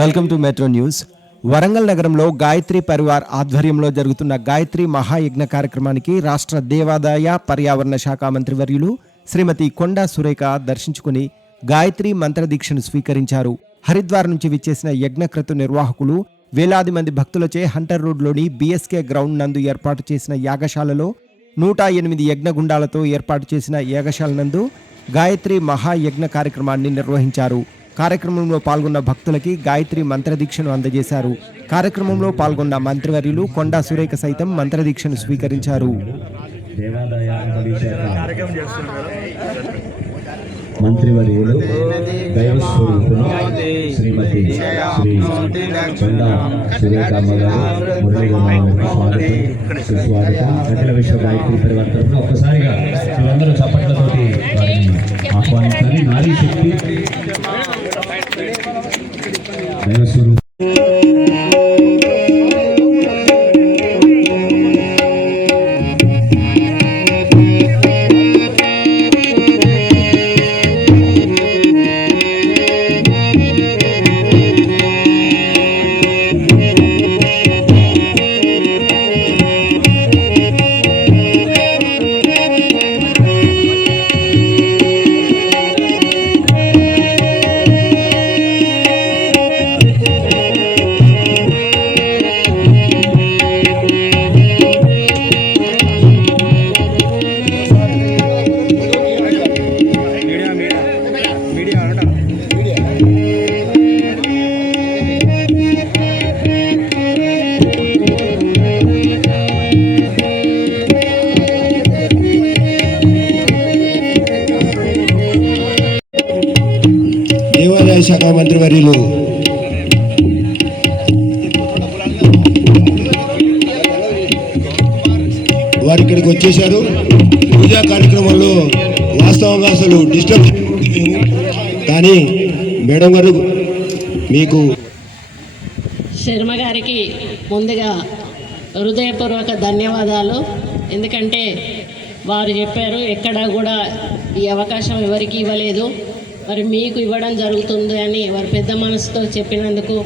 Welcome to metro news. Warangal నగరంలో గాయత్రి పరివార్ ఆధ్వర్యంలో జరుగుతున్న గాయత్రి మహాయజ్ఞ కార్యక్రమానికి రాష్ట్ర దేవాదాయ పర్యావరణ శాఖ మంత్రి వర్యులు శ్రీమతి కొండా సురేఖ దర్శించుకుని గాయత్రి మంత్రదీక్షను స్వీకరించారు. హరిద్వార్ నుంచి విచ్చేసిన యజ్ఞక్రతు నిర్వాహకులు వేలాది మంది భక్తులచే హంటర్ రోడ్లోని బీఎస్కే గ్రౌండ్ నందు ఏర్పాటు చేసిన యాగశాలలో నూట ఎనిమిది యజ్ఞగుండాలతో ఏర్పాటు చేసిన యాగశాల నందు గాయత్రి మహాయజ్ఞ కార్యక్రమాన్ని నిర్వహించారు. కార్యక్రమంలో పాల్గొన్న భక్తులకి గాయత్రి మంత్రదీక్షను అందజేశారు. కార్యక్రమంలో పాల్గొన్న మంత్రివర్యులు కొండా సురేఖ సైతం మంత్రదీక్షను స్వీకరించారు. మంత్రివర్యులు దైవ స్వరూపులు శ్రీమతి శ్రీ కొండా సురేఖమ్మ గారు మురళీధర స్వాగతం సుస్వాగతం. అఖిల విశ్వ గాయత్రి పరివర్తనను ఒక్కసారిగా మీరందరూ చప్పట్లతోటి వారిని ఆహ్వానించాలి. నారీ శక్తి శాఖ మంత్రి వర్యులు. వారు ఇక్కడికి వచ్చేశారు. పూజా కార్యక్రమంలో వాస్తవంగా అసలు డిస్టర్బ్ కానీ మేడం గారు మీకు శర్మ గారికి ముందుగా హృదయపూర్వక ధన్యవాదాలు. ఎందుకంటే వారు చెప్పారు ఎక్కడా కూడా ఈ అవకాశం ఎవరికి ఇవ్వలేదు. మరి మీకు ఇవ్వడం జరుగుతుంది అని వారు పెద్ద మనసుతో చెప్పినందుకు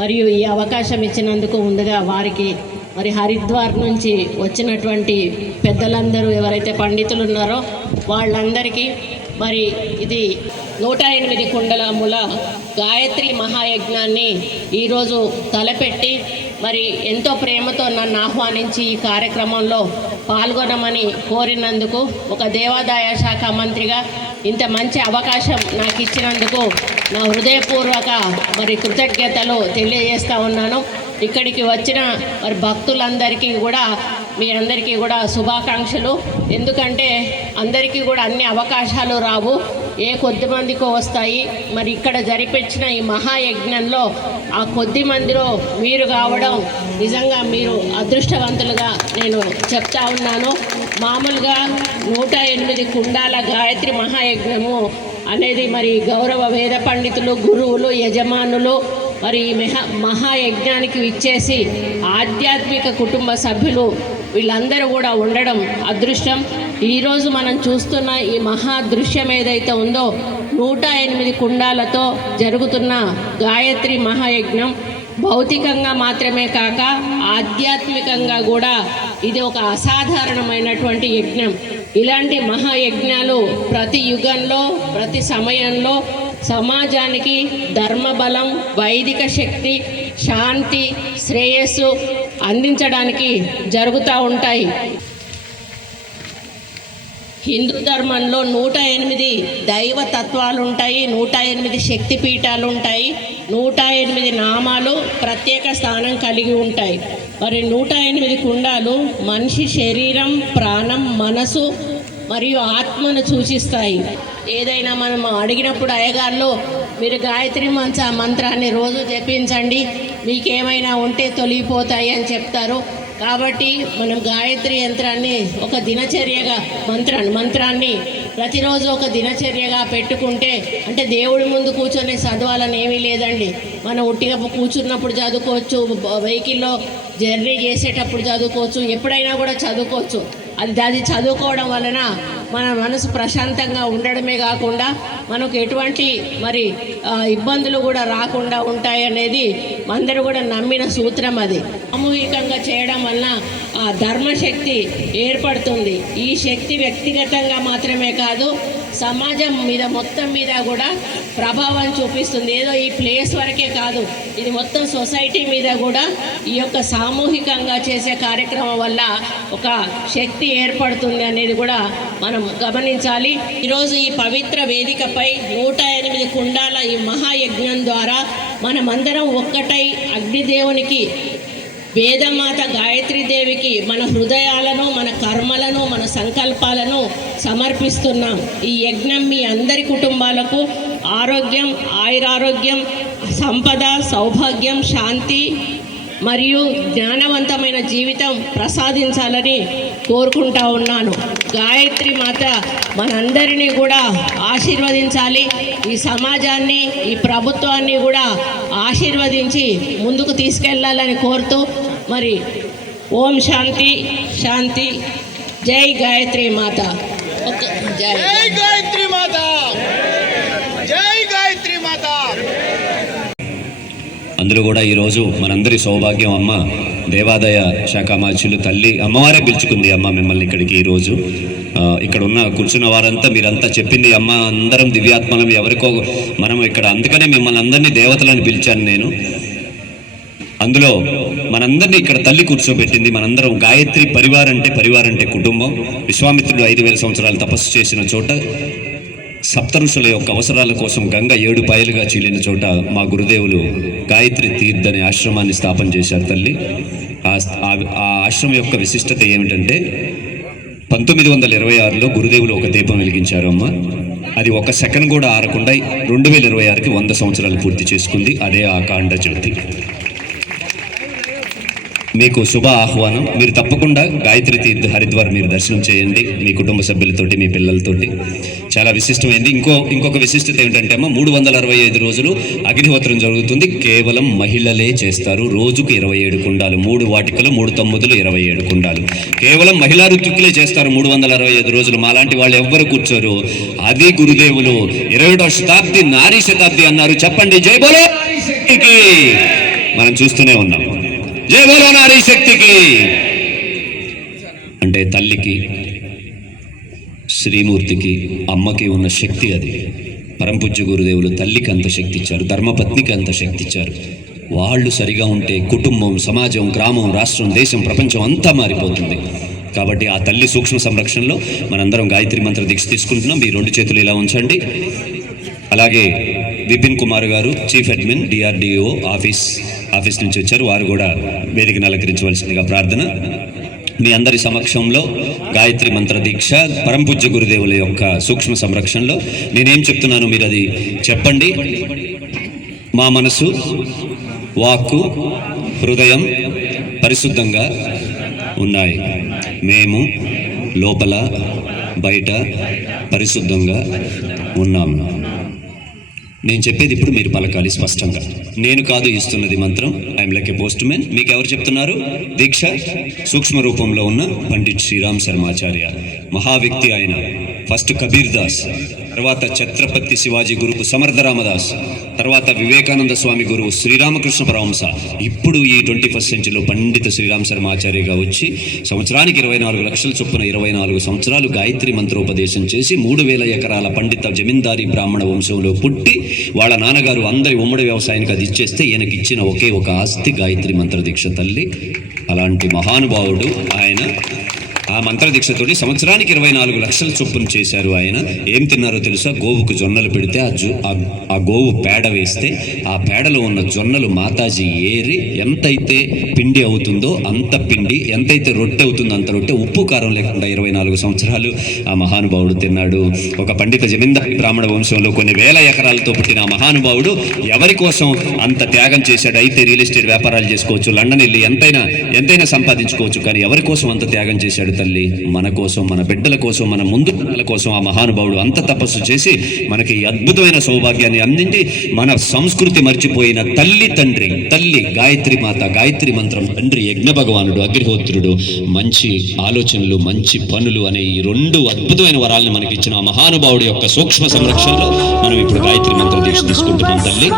మరియు ఈ అవకాశం ఇచ్చినందుకు ముందుగా వారికి మరి హరిద్వార్ నుంచి వచ్చినటువంటి పెద్దలందరూ ఎవరైతే పండితులు ఉన్నారో వాళ్ళందరికీ మరి ఇది నూట ఎనిమిది కుండలముల గాయత్రి మహాయజ్ఞాన్ని ఈరోజు తలపెట్టి మరి ఎంతో ప్రేమతో నన్ను ఆహ్వానించి ఈ కార్యక్రమంలో పాల్గొనమని కోరినందుకు ఒక దేవాదాయ శాఖ మంత్రిగా ఇంత మంచి అవకాశం నాకు ఇచ్చినందుకు నా హృదయపూర్వక మరి కృతజ్ఞతలు తెలియజేస్తూ ఉన్నాను. ఇక్కడికి వచ్చిన మరి భక్తులందరికీ కూడా మీ అందరికీ కూడా శుభాకాంక్షలు. ఎందుకంటే అందరికీ కూడా అన్ని అవకాశాలు రావు. ఏ కొద్ది మందికో వస్తాయి. మరి ఇక్కడ జరిపించిన ఈ మహాయజ్ఞంలో ఆ కొద్ది మందిలో మీరు కావడం నిజంగా మీరు అదృష్టవంతులుగా నేను చెప్తా ఉన్నాను. మామూలుగా నూట ఎనిమిది కుండాల గాయత్రి మహాయజ్ఞము అనేది మరి గౌరవ వేద పండితులు గురువులు యజమానులు మరి ఈ మహా మహాయజ్ఞానికి ఇచ్చేసి ఆధ్యాత్మిక కుటుంబ సభ్యులు వీళ్ళందరూ కూడా ఉండడం అదృష్టం. ఈరోజు మనం చూస్తున్న ఈ మహా దృశ్యం ఏదైతే ఉందో నూట ఎనిమిది కుండాలతో జరుగుతున్న గాయత్రి మహాయజ్ఞం. భౌతికంగా మాత్రమే కాక ఆధ్యాత్మికంగా కూడా ఇది ఒక అసాధారణమైనటువంటి యజ్ఞం. ఇలాంటి మహాయజ్ఞాలు ప్రతి యుగంలో ప్రతి సమయంలో సమాజానికి ధర్మబలం వైదిక శక్తి శాంతి శ్రేయస్సు అందించడానికి జరుగుతూ ఉంటాయి. హిందూ ధర్మంలో నూట ఎనిమిది దైవ తత్వాలు ఉంటాయి నూట ఎనిమిది శక్తి పీఠాలు ఉంటాయి నూట ఎనిమిది నామాలు ప్రత్యేక స్థానం కలిగి ఉంటాయి. మరి నూట ఎనిమిది కుండాలు మనిషి శరీరం ప్రాణం మనసు మరియు ఆత్మను సూచిస్తాయి. ఏదైనా మనం అడిగినప్పుడు అయ్యగారిలో మీరు గాయత్రి మంచ మంత్రాన్ని రోజు జపించండి. మీకేమైనా ఉంటే తొలగిపోతాయి అని చెప్తారు. కాబట్టి మనం గాయత్రి యంత్రాన్ని ఒక దినచర్యగా మంత్రాన్ని మంత్రాన్ని ప్రతిరోజు ఒక దినచర్యగా పెట్టుకుంటే అంటే దేవుడి ముందు కూర్చొని చదవాలని ఏమీ లేదండి. మనం ఉట్టిగా కూర్చున్నప్పుడు చదువుకోవచ్చు వెహికల్లో జర్నీ చేసేటప్పుడు చదువుకోవచ్చు ఎప్పుడైనా కూడా చదువుకోవచ్చు. అది అది చదువుకోవడం వలన మన మనసు ప్రశాంతంగా ఉండడమే కాకుండా మనకు ఎటువంటి మరి ఇబ్బందులు కూడా రాకుండా ఉంటాయనేది అందరూ కూడా నమ్మిన సూత్రం అది. సామూహికంగా చేయడం వలన ఆ ధర్మశక్తి ఏర్పడుతుంది. ఈ శక్తి వ్యక్తిగతంగా మాత్రమే కాదు సమాజం మీద మొత్తం మీద కూడా ప్రభావం చూపిస్తుంది. ఏదో ఈ ప్లేస్ వరకే కాదు ఇది మొత్తం సొసైటీ మీద కూడా ఈ యొక్క సామూహికంగా చేసే కార్యక్రమం వల్ల ఒక శక్తి ఏర్పడుతుంది అనేది కూడా మనం గమనించాలి. ఈరోజు ఈ పవిత్ర వేదికపై నూట ఎనిమిది కుండాల ఈ మహాయజ్ఞం ద్వారా మనమందరం ఒక్కటై అగ్నిదేవునికి వేదమాత గాయత్రీదేవికి మన హృదయాలను మన కర్మలను మన సంకల్పాలను సమర్పిస్తున్నాం. ఈ యజ్ఞం మీ అందరి కుటుంబాలకు ఆరోగ్యం ఆయురారోగ్యం సంపద సౌభాగ్యం శాంతి మరియు జ్ఞానవంతమైన జీవితం ప్రసాదించాలని కోరుకుంటా ఉన్నాను. గాయత్రి మాత మనందరినీ కూడా ఆశీర్వదించాలి. ఈ సమాజాన్ని ఈ ప్రభుత్వాన్ని కూడా ఆశీర్వదించి ముందుకు తీసుకెళ్ళాలని కోరుతూ మరి ఓం శాంతి శాంతి జై గాయత్రి మాత జై గాయత్రి మాత అందులో కూడా ఈరోజు మనందరి సౌభాగ్యం అమ్మ దేవాదాయ శాఖ మార్చులు తల్లి అమ్మవారే పిలుచుకుంది అమ్మ మిమ్మల్ని ఇక్కడికి ఈరోజు ఇక్కడ ఉన్న కూర్చున్న వారంతా మీరంతా చెప్పింది అమ్మ అందరం దివ్యాత్మలం ఎవరికో మనం ఇక్కడ అందుకనే మిమ్మల్ని అందరినీ దేవతలను పిలిచాను నేను. అందులో మనందరినీ ఇక్కడ తల్లి కూర్చోబెట్టింది మనందరం గాయత్రి పరివార్ అంటే పరివార్ అంటే కుటుంబం. విశ్వామిత్రుడు ఐదు వేల సంవత్సరాలు తపస్సు చేసిన చోట సప్తరుషుల యొక్క అవసరాల కోసం గంగ ఏడు పాయలుగా చీలిన చోట మా గురుదేవులు గాయత్రి తీర్థ్ అనే ఆశ్రమాన్ని స్థాపన చేశారు తల్లి. ఆ ఆ ఆశ్రమం యొక్క విశిష్టత ఏమిటంటే పంతొమ్మిది వందల ఇరవై ఆరులో గురుదేవులు ఒక దీపం వెలిగించారు అమ్మ. అది ఒక సెకండ్ కూడా ఆరకుండా రెండు వేల ఇరవై ఆరుకి వంద సంవత్సరాలు పూర్తి చేసుకుంది. అదే ఆకాండ జ్యోతి. మీకు శుభ ఆహ్వానం. మీరు తప్పకుండా గాయత్రి తీర్థ హరిద్వార్ మీరు దర్శనం చేయండి. మీ కుటుంబ సభ్యులతోటి మీ పిల్లలతోటి. చాలా విశిష్టమైంది. ఇంకో ఇంకొక విశిష్టత ఏంటంటే అమ్మ మూడు వందల అరవై ఐదు రోజులు అగ్నిహోత్రం జరుగుతుంది. కేవలం మహిళలే చేస్తారు. రోజుకు ఇరవై ఏడు కుండాలు మూడు వాటికలు మూడు తొమ్మిదిలు ఇరవై ఏడు కుండాలు. కేవలం మహిళా ఋతుక్కులే చేస్తారు మూడు వందల అరవై ఐదు రోజులు. మాలాంటి వాళ్ళు ఎవ్వరు కూర్చోరు. అది గురుదేవులు. ఇరవై శతాబ్ది నారీ శతాబ్ది అన్నారు. చెప్పండి జై బోలో! మనం చూస్తూనే ఉన్నాం. బోలో నారీ శక్తికి? అంటే తల్లికి శ్రీమూర్తికి అమ్మకి ఉన్న శక్తి అది. పరంపూజ్య గురుదేవులు తల్లికి అంత శక్తి ఇచ్చారు ధర్మపత్నికి అంత శక్తి ఇచ్చారు వాళ్ళు సరిగా ఉంటే కుటుంబం సమాజం గ్రామం రాష్ట్రం దేశం ప్రపంచం అంతా మారిపోతుంది. కాబట్టి ఆ తల్లి సూక్ష్మ సంరక్షణలో మనందరం గాయత్రి మంత్ర దీక్ష తీసుకుంటున్నాం. మీ రెండు చేతులు ఇలా ఉంచండి. అలాగే Vipin Kumar garu chief admin DRDO office office నుంచి వచ్చారు. వారు కూడా వేదికను అలంకరించవలసిందిగా ప్రార్థన. మీ అందరి సమక్షంలో గాయత్రి మంత్ర దీక్ష పరంపూజ్య గురుదేవుల యొక్క సూక్ష్మ సంరక్షణలో నేనేం చెప్తున్నాను మీరు అది చెప్పండి. మా మనసు వాక్కు హృదయం పరిశుద్ధంగా ఉన్నాయి. మేము లోపల బయట పరిశుద్ధంగా ఉన్నాము నేను చెప్పేది ఇప్పుడు మీరు పలకాలి స్పష్టంగా. నేను కాదు ఇస్తున్నది మంత్రం. I'm like a postman మీకు ఎవరు చెప్తున్నారు? దీక్ష సూక్ష్మ రూపంలో ఉన్న పండిట్ శ్రీరామ్ శర్మాచార్య. మహా వ్యక్తి ఆయన. ఫస్ట్ కబీర్ దాస్ తర్వాత ఛత్రపతి శివాజీ గురువు సమర్థ రామదాస్ తర్వాత వివేకానంద స్వామి గురువు శ్రీరామకృష్ణ పరహంస ఇప్పుడు ఈ ట్వంటీ ఫస్ట్ సెంచరీలో పండిత శ్రీరామ్ శర్మాచార్యగా వచ్చి సంవత్సరానికి ఇరవై నాలుగు లక్షల చొప్పున ఇరవై నాలుగు సంవత్సరాలు గాయత్రి మంత్రోపదేశం చేసి మూడు వేల ఎకరాల పండిత జమీందారీ బ్రాహ్మణ వంశంలో పుట్టి వాళ్ళ నాన్నగారు అందరి ఉమ్మడి వ్యవసాయానికి అది ఇచ్చేస్తే ఈయనకి ఇచ్చిన ఒకే ఒక ఆస్తి గాయత్రి మంత్ర దీక్ష తల్లి. అలాంటి మహానుభావుడు ఆయన. ఆ మంత్ర దీక్షతోటి సంవత్సరానికి ఇరవై నాలుగు లక్షల చొప్పున చేశారు ఆయన. ఏం తిన్నారో తెలుసా? గోవుకు జొన్నలు పెడితే ఆ జు ఆ- ఆ గోవు పేడ వేస్తే ఆ పేడలో ఉన్న జొన్నలు మాతాజీ ఏరి ఎంతైతే పిండి అవుతుందో అంత పిండి ఎంతైతే రొట్టె అవుతుందో అంత రొట్టె ఉప్పు కారం లేకుండా ఇరవై నాలుగు సంవత్సరాలు ఆ మహానుభావుడు తిన్నాడు. ఒక పండిత జమీందారి బ్రాహ్మణ వంశంలో కొన్ని వేల ఎకరాలతో పుట్టిన ఆ మహానుభావుడు ఎవరి కోసం అంత త్యాగం చేశాడు? అయితే రియల్ ఎస్టేట్ వ్యాపారాలు చేసుకోవచ్చు లండన్ వెళ్ళి ఎంతైనా ఎంతైనా సంపాదించుకోవచ్చు కానీ ఎవరి కోసం అంత త్యాగం చేశాడు? తల్లి మన కోసం మన బిడ్డల కోసం మన ముందు పిల్లల కోసం ఆ మహానుభావుడు అంత తపస్సు చేసి మనకి ఈ అద్భుతమైన సౌభాగ్యాన్ని అందించి మన సంస్కృతి మర్చిపోయిన తల్లి తండ్రి తల్లి గాయత్రి మాత గాయత్రి మంత్రం తండ్రి యజ్ఞ భగవానుడు అగ్నిహోత్రుడు మంచి ఆలోచనలు మంచి పనులు అనే ఈ రెండు అద్భుతమైన వరాలను మనకి ఇచ్చిన ఆ మహానుభావుడి యొక్క సూక్ష్మ సంరక్షణలో మనం ఇప్పుడు గాయత్రి మంత్ర దీక్ష తీసుకుంటున్నాం తల్లి.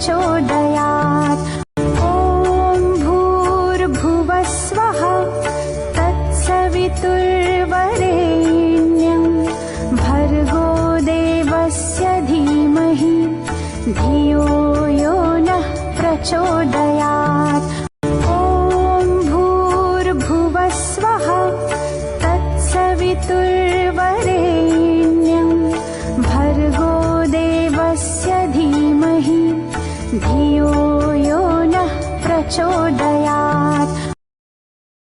छोड़ा